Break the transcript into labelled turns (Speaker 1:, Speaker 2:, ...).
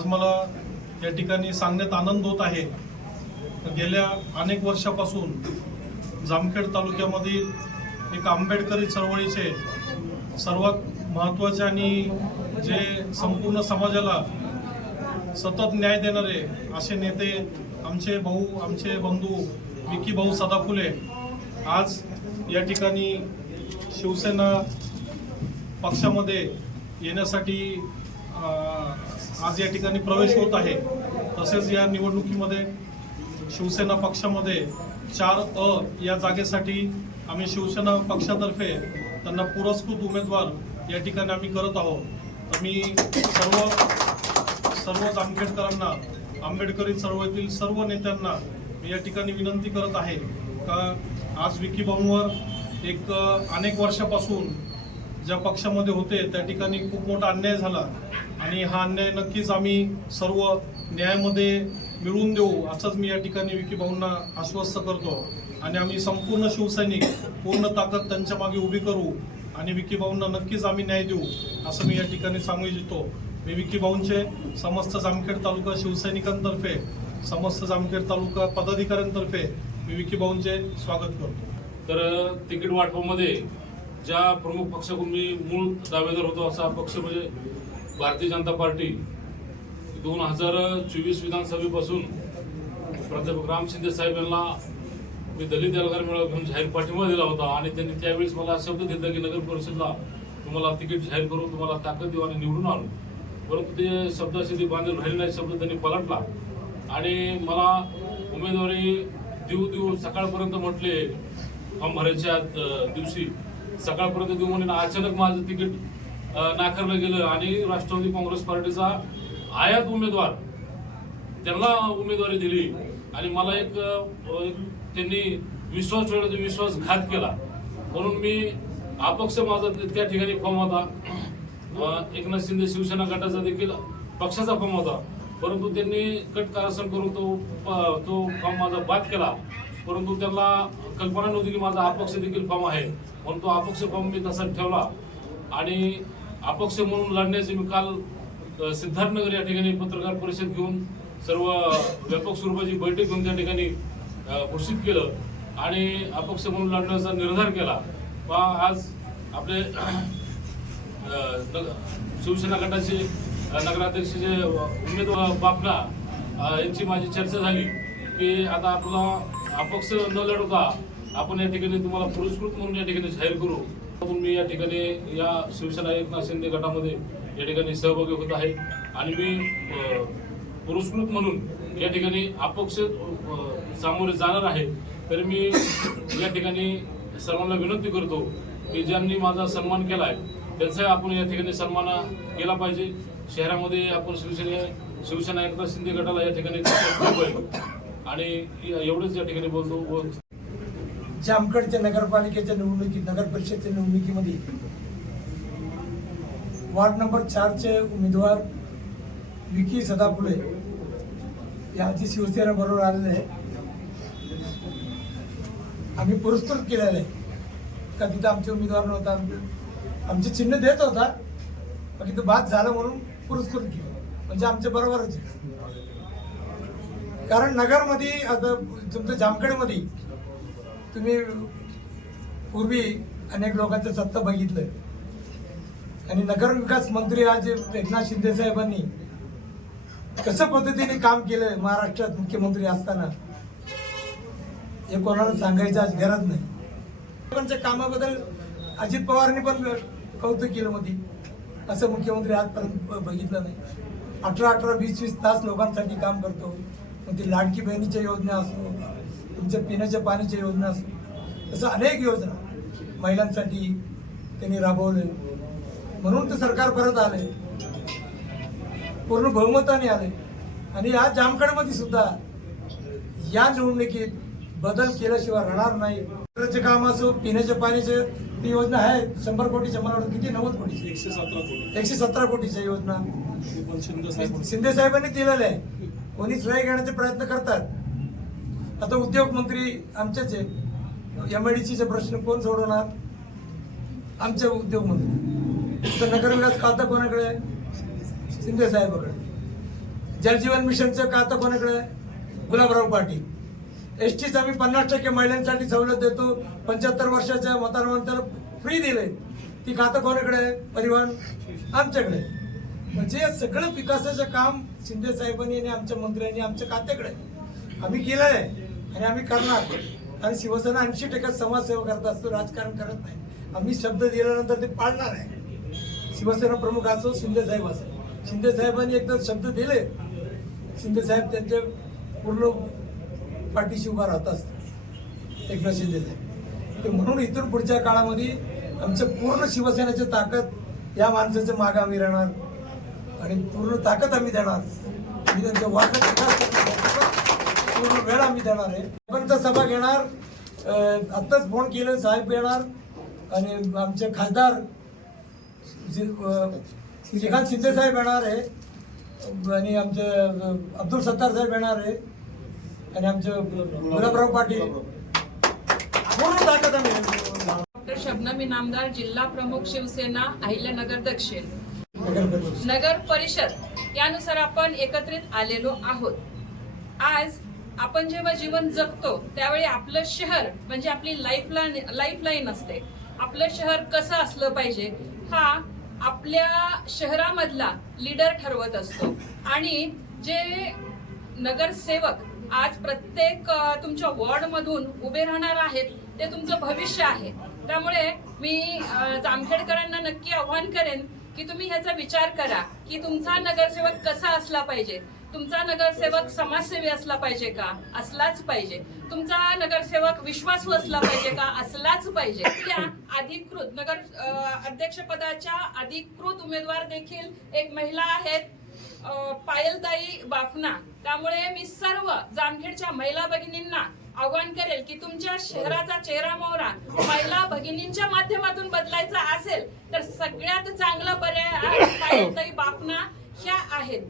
Speaker 1: आज मला या ठिकाणी सांगण्यात आनंद होत आहे. गेल्या अनेक वर्षापासून जामखेड तालुक्यामधील एक आंबेडकरी चळवळीचे सर्वात महत्त्वाचे आणि जे संपूर्ण समाजाला सतत न्याय देणारे असे नेते आमचे भाऊ आमचे बंधू विकी भाऊ सदाफुले आज या ठिकाणी शिवसेना पक्षामध्ये येण्यासाठी आज या ठिकाणी प्रवेश होत आहे. तसेच या निवडणुकीमध्ये शिवसेना पक्षामध्ये चार अ या जागेसाठी आम्ही शिवसेना पक्षातर्फे त्यांना पुरस्कृत उमेदवार या ठिकाणी आम्ही करत आहोत. तर मी सर्व सर्व जामखेडकरांना आंबेडकरी चळवळीतील सर्व नेत्यांना मी या ठिकाणी विनंती करत आहे. का आज विकी भाऊंवर एक अनेक वर्षापासून ज्या पक्षामध्ये होते त्या ठिकाणी खूप मोठा अन्याय झाला. आणि हा अन्याय नक्कीच आम्ही सर्व न्यायामध्ये मिळवून देऊ असंच मी या ठिकाणी विकी भाऊंना आश्वस्त करतो. आणि आम्ही संपूर्ण शिवसैनिक पूर्ण ताकद त्यांच्या मागे उभी करू आणि विकी भाऊंना नक्कीच आम्ही न्याय देऊ असं मी या ठिकाणी सांगू इच्छितो. मी विकी भाऊंचे समस्त जामखेड तालुका शिवसैनिकांतर्फे समस्त जामखेड तालुका पदाधिकाऱ्यांतर्फे मी विकी भाऊंचे स्वागत करतो.
Speaker 2: तर तिकीट वाटपामध्ये ज्या प्रमुख पक्षाकडून मी मूळ दावेदार होतो असा पक्ष म्हणजे भारतीय जनता पार्टी दोन हजार चोवीस विधानसभेपासून प्राध्यापक राम शिंदे साहेब यांना मी दलित एल्गार मेळावा घेऊन जाहीर पाठिंबा दिला होता आणि त्यांनी त्यावेळेस मला शब्द दिला की नगर परिषदला तुम्हाला तिकीट जाहीर करून तुम्हाला ताकद देऊ आणि निवडून आणू. परंतु ते शब्दाशी ते बांधून राहिले नाही शब्द त्यांनी पलटला. आणि मला उमेदवारी देऊ देऊ सकाळपर्यंत म्हटले फॉर्म भरायच्या दिवशी. सकाळपर्यंत देऊ म्हणून अचानक माझं तिकीट नाकारलं गेलं आणि राष्ट्रवादी काँग्रेस पार्टीचा आयात उमेदवार त्यांना उमेदवारी दिली. आणि मला एक त्यांनी विश्वास ठेवला तो विश्वासघात केला. म्हणून मी अपक्ष माझा तितक्या त्या ठिकाणी फॉर्म होता. एकनाथ शिंदे शिवसेना गटाचा देखील पक्षाचा फॉर्म होता. परंतु त्यांनी कट कारसन करून तो प- तो फॉर्म माझा बाद केला. परंतु त्यांना कल्पना नव्हती की माझा अपक्ष देखील फॉर्म आहे. म्हणून तो अपक्ष फॉर्म मी तसाच ठेवला. आणि अपक्ष म्हणून लढण्याचे मी काल सिद्धार्थनगर या ठिकाणी पत्रकार परिषद घेऊन सर्व व्यापक स्वरूपाची बैठक घेऊन त्या ठिकाणी घोषित केलं आणि अपक्ष म्हणून लढण्याचा निर्धार केला. वा आज आपले शिवसेना गटाचे अ, नगराध्यक्ष जे उमेदवार बापना यांची माझी चर्चा झाली की आता आपला अपक्ष न लढवता आपण या ठिकाणी तुम्हाला पुरस्कृत म्हणून या ठिकाणी जाहीर करू. मी या ठिकाणी या शिवसेना एकनाथ शिंदे गटामध्ये या ठिकाणी सहभागी होत आहे. आणि मी पुरस्कृत म्हणून या ठिकाणी अपक्ष सामोरे जाणार आहे. तर मी या ठिकाणी सर्वांना विनंती करतो की ज्यांनी माझा सन्मान केला आहे त्यांचा आपण या ठिकाणी सन्मान केला पाहिजे. शहरामध्ये आपण शिवसेने शिवसेना एकनाथ शिंदे गटाला या ठिकाणी आणि एवढंच या ठिकाणी बोलतो.
Speaker 3: जामखेडच्या नगरपालिकेच्या निवडणुकीत नगर परिषदच्या निवडणुकीमध्ये. वार्ड नंबर चारचे उमेदवार विकी सदाफुले या आधी शिवसेना बरोबर आलेले आहे आम्ही पुरस्कृत केलेलं आहे का तिथं आमचे उमेदवार नव्हता. आमचे चिन्ह देत होता पण तिथं बाद झालं म्हणून पुरस्कृत केलं. म्हणजे आमचे बरोबरच आहे. कारण नगरमध्ये आता तुमचं जामखेडमध्ये तुम्ही पूर्वी अनेक लोकांचं सत्ता बघितलं आणि नगर विकास मंत्री आज एकनाथ शिंदे साहेबांनी कसं पद्धतीने काम केलं महाराष्ट्रात मुख्यमंत्री असताना हे कोणाला सांगायचं आज गरज नाही. लोकांच्या कामाबद्दल अजित पवारने पण कौतुक केलं मध्ये असं मुख्यमंत्री आजपर्यंत बघितलं नाही. अठरा अठरा वीस वीस तास लोकांसाठी काम करतो. मग ती लाडकी बहिणीच्या योजना असो तुमच्या पिण्याच्या पाण्याच्या योजना असो असं अनेक योजना महिलांसाठी त्यांनी राबवले. म्हणून ते सरकार परत आले. पूर्ण बहुमताने आले. आणि या जामखेडमध्ये सुद्धा या निवडणुकीत बदल केल्याशिवाय राहणार नाही. काम असो पिण्याच्या पाण्याचे ती योजना आहे शंभर कोटीच्या मला वाटतं किती? नव्वद कोटी
Speaker 1: एकशे सतरा कोटी.
Speaker 3: एकशे सतरा कोटीच्या योजना.
Speaker 1: शिंदे साहेब.
Speaker 3: शिंदे साहेबांनी दिलेलं आहे. कोणी श्रेय घेण्याचे प्रयत्न करतात. आता उद्योग मंत्री आमचेच आहे एम आय डी सीचे प्रश्न कोण सोडवणार? आमचे उद्योग मंत्री. तर नगरविकास खातं कोणाकडे आहे? शिंदे साहेबाकडे. जलजीवन मिशनचं का कोणाकडे आहे? गुलाबराव पाटील. एस टीचं आम्ही पन्नास टक्के महिलांसाठी सवलत देतो. पंच्याहत्तर वर्षाच्या मतानंतर फ्री दिले ती खातं कोणाकडे आहे? परिवहन आमच्याकडे. म्हणजे सगळं विकासाचं काम शिंदे साहेबांनी आणि आमच्या मंत्र्यांनी आमच्या खात्याकडे आम्ही केलं आहे आणि आम्ही करणार. आणि शिवसेना ऐंशी टक्के समाजसेवा करत असतो राजकारण करत नाही. आम्ही शब्द दिल्यानंतर ते पाळणार आहे. शिवसेना प्रमुख असो शिंदे साहेब असो. शिंदे साहेबांनी एकदा शब्द दिले. शिंदे साहेब त्यांच्या पूर्ण पाठीशी उभा राहत असतो एकनाथ शिंदे साहेब. ते म्हणून इथून पुढच्या काळामध्ये आमच्या पूर्ण शिवसेनेची ताकद या माणसाच्या मागं आम्ही राहणार. आणि पूर्ण ताकद आम्ही देणार. आणि त्यांच्या वाटत पूर्ण वेळ आम्ही देणार आहे. लोकांचा सभा घेणार. आत्ताच फोन केलं साहेब येणार. आणि आमचे खासदार श्रीकांत शिंदे साहेब येणार आहे. आणि आमचे अब्दुल सत्तार साहेब येणार आहे. आणि आमचे गुलाबराव पाटील. पूर्ण ताकद आम्ही
Speaker 4: डॉक्टर शबनम इनामदार जिल्हा प्रमुख शिवसेना अहिल्यानगर दक्षिण.
Speaker 3: नगर परिषद.
Speaker 4: यानुसार आपण एकत्रित आलेलो आहोत. आज आपण जेव्हा जीवन जगतो त्यावेळी आपलं शहर म्हणजे आपली लाईफलाईन लाईफलाईन असते. आपलं शहर कसं असलं पाहिजे हा आपल्या शहरामधला लीडर ठरवत असतो. आणि जे नगरसेवक आज प्रत्येक तुमच्या वॉर्डमधून उभे राहणार आहेत ते तुमचं भविष्य आहे. त्यामुळे मी जामखेडकरांना नक्की आव्हान करेन की तुम्ही ह्याचा विचार करा की तुमचा नगरसेवक कसा असला पाहिजे. तुमचा नगरसेवक समाजसेवी असला पाहिजे का? असलाच पाहिजे. तुमचा नगरसेवक विश्वासू असला पाहिजे का? असलाच पाहिजे. त्या अधिकृत नगर अध्यक्षपदाच्या अधिकृत उमेदवार देखील एक महिला आहेत पायलताई बाफना. त्यामुळे मी सर्व जामखेडच्या महिला भगिनींना आव्हान करेल की तुमच्या शहराचा चेहरा मोहरा महिला भगिनींच्या माध्यमातून बदलायचा असेल तर सगळ्यात चांगला पर्याय पायलताई बाफना ह्या आहेत.